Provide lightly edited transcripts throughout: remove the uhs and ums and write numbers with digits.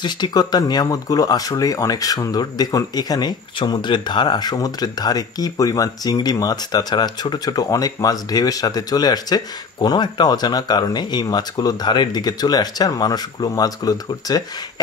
সৃষ্টিকর্তার নিয়ামতগুলো আসলেই অনেক সুন্দর। দেখুন এখানে সমুদ্রের ধার, আর সমুদ্রের ধারে কি পরিমাণ চিংড়ি মাছ, তাছাড়া ছোট ছোট অনেক মাছ ঢেউয়ের সাথে চলে আসছে। কোনো একটা অজানা কারণে এই মাছগুলো ধারের দিকে চলে আসছে, আর মানুষগুলো মাছগুলো ধরছে।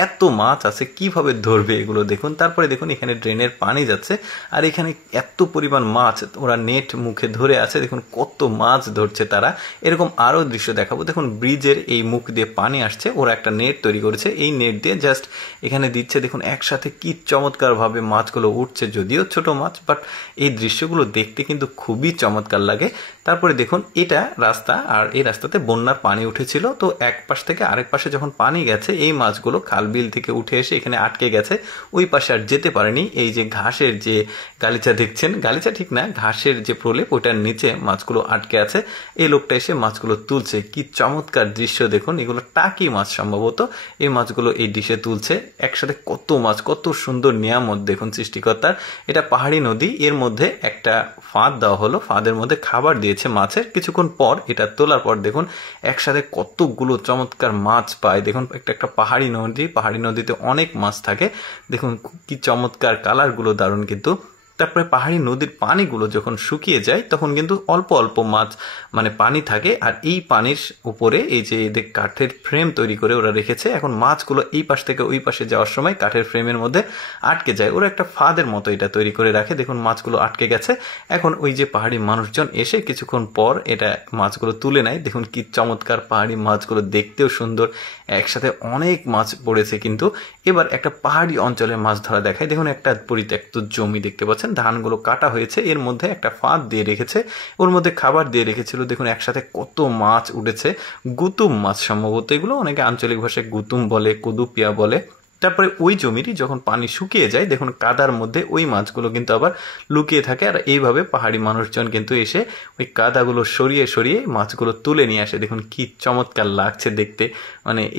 এত মাছ আছে, কিভাবে ধরবে এগুলো দেখুন। তারপরে দেখুন এখানে ড্রেনের পানি যাচ্ছে, আর এখানে এত পরিমাণ মাছ ওরা নেট মুখে ধরে আছে। দেখুন কত মাছ ধরছে তারা। এরকম আরো দৃশ্য দেখাবো। দেখুন ব্রিজের এই মুখ দিয়ে পানি আসছে, ওরা একটা নেট তৈরি করেছে, এই নেট দিয়ে জাস্ট এখানে দিচ্ছে। দেখুন একসাথে কি চমৎকার ভাবে মাছগুলো উঠছে, যদিও ছোট মাছ, বাট এই দৃশ্যগুলো দেখতে কিন্তু খুবই চমৎকার লাগে। তারপরে দেখুন এটা রাস্তা, আর এই রাস্তাতে বন্যার পানি উঠেছিল, তো এক পাশ থেকে আরেক পাশে যখন পানি গেছে এই মাছগুলো খাল বিল থেকে উঠে এসে এখানে আটকে গেছে, ওই পাশে আর যেতে পারেনি। এই যে ঘাসের যে গালিচা দেখছেন, গালিচা ঠিক না, ঘাসের যে প্রলেপ ওটার নিচে মাছগুলো আটকে আছে। এই লোকটা এসে মাছগুলো তুলছে। কি চমৎকার দৃশ্য দেখুন, এগুলো টাকি মাছ সম্ভবত। এই মাছগুলো এই ডিশে তুলছে। একসাথে কত মাছ, কত সুন্দর নিয়ামত দেখুন সৃষ্টিকর্তার। এটা পাহাড়ি নদী, এর মধ্যে একটা ফাঁদ দেওয়া হলো, ফাঁদের মধ্যে খাবার দিয়েছে মাছের। কিছুক্ষণ পর এটা তোলার পর দেখুন একসাথে কতগুলো চমৎকার মাছ পায়। দেখুন একটা পাহাড়ি নদী, পাহাড়ি নদীতে অনেক মাছ থাকে। দেখুন কি চমৎকার, কালারগুলো দারুণ কিন্তু। তারপরে পাহাড়ি নদীর পানিগুলো যখন শুকিয়ে যায় তখন কিন্তু অল্প অল্প মাছ পানি থাকে, আর এই পানির উপরে এই যে কাঠের ফ্রেম তৈরি করে ওরা রেখেছে। এখন মাছগুলো এই পাশ থেকে ওই পাশে যাওয়ার সময় কাঠের ফ্রেমের মধ্যে আটকে যায়। ওরা একটা ফাঁদের মতো এটা তৈরি করে রাখে। দেখুন মাছগুলো আটকে গেছে। এখন ওই যে পাহাড়ি মানুষজন এসে কিছুক্ষণ পর এটা মাছগুলো তুলে নেয়। দেখুন কি চমৎকার, পাহাড়ি মাছগুলো দেখতেও সুন্দর, একসাথে অনেক মাছ পড়েছে। কিন্তু এবার একটা পাহাড়ি অঞ্চলে মাছ ধরা দেখায়। দেখুন একটা পরিত্যক্ত জমি দেখতে পাচ্ছেন, ধানগুলো কাটা হয়েছে, এর মধ্যে একটা ফাঁদ দিয়ে রেখেছে, ওর মধ্যে খাবার দিয়ে রেখেছিল। দেখুন একসাথে কত মাছ উঠেছে, গুতুম মাছ সম্ভবত এগুলো, অনেকে আঞ্চলিক ভাষায় গুতুম বলে, কুদুপিয়া বলে। তারপরে ওই জমিরই যখন পানি শুকিয়ে যায় দেখুন কাদার মধ্যে ওই মাছগুলো কিন্তু আবার লুকিয়ে থাকে, আর এইভাবে পাহাড়ি মানুষজন কিন্তু এসে ওই কাদাগুলো সরিয়ে সরিয়ে মাছগুলো তুলে নিয়ে আসে। দেখুন কি চমৎকার লাগছে দেখতে।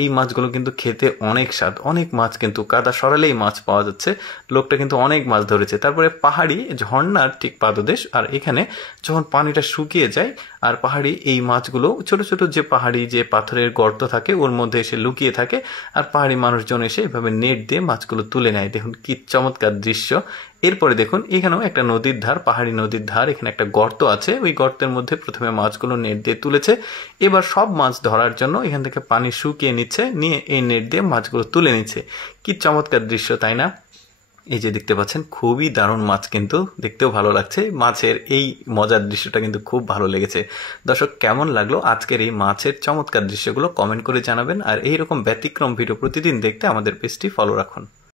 এই মাছগুলো কিন্তু খেতে অনেক স্বাদ। অনেক মাছ কিন্তু কাদা সরালেই মাছ পাওয়া যাচ্ছে। লোকটা কিন্তু অনেক মাছ ধরেছে। তারপরে পাহাড়ি ঝর্ণার ঠিক পাদদেশ, আর এখানে যখন পানিটা শুকিয়ে যায় আর পাহাড়ি এই মাছগুলো ছোট ছোট যে পাহাড়ি যে পাথরের গর্ত থাকে ওর মধ্যে এসে লুকিয়ে থাকে, আর পাহাড়ি মানুষজন এসে এভাবে নেট দিয়ে মাছগুলো তুলে নেয়। দেখুন কি চমৎকার দৃশ্য। এরপরে দেখুন এখানেও একটা নদীর ধার, পাহাড়ি নদীর ধার, এখানে একটা গর্ত আছে। ওই গর্তের মধ্যে প্রথমে মাছগুলো নেট দিয়ে তুলেছে। এবার সব মাছ ধরার জন্য এখান থেকে পানি শুকিয়ে নিচ্ছে, নিয়ে এই নেট দিয়ে মাছগুলো তুলে নিচ্ছে। কি চমৎকার দৃশ্য, তাই না? এই যে দেখতে পাচ্ছেন খুবই দারুণ মাছ, কিন্তু দেখতেও ভালো লাগছে। মাছের এই মজার দৃশ্যটা কিন্তু খুব ভালো লেগেছে। দর্শক কেমন লাগলো আজকের এই মাছের চমৎকার দৃশ্যগুলো কমেন্ট করে জানাবেন, আর এইরকম ব্যতিক্রম ভিডিও প্রতিদিন দেখতে আমাদের পেজটি ফলো রাখুন।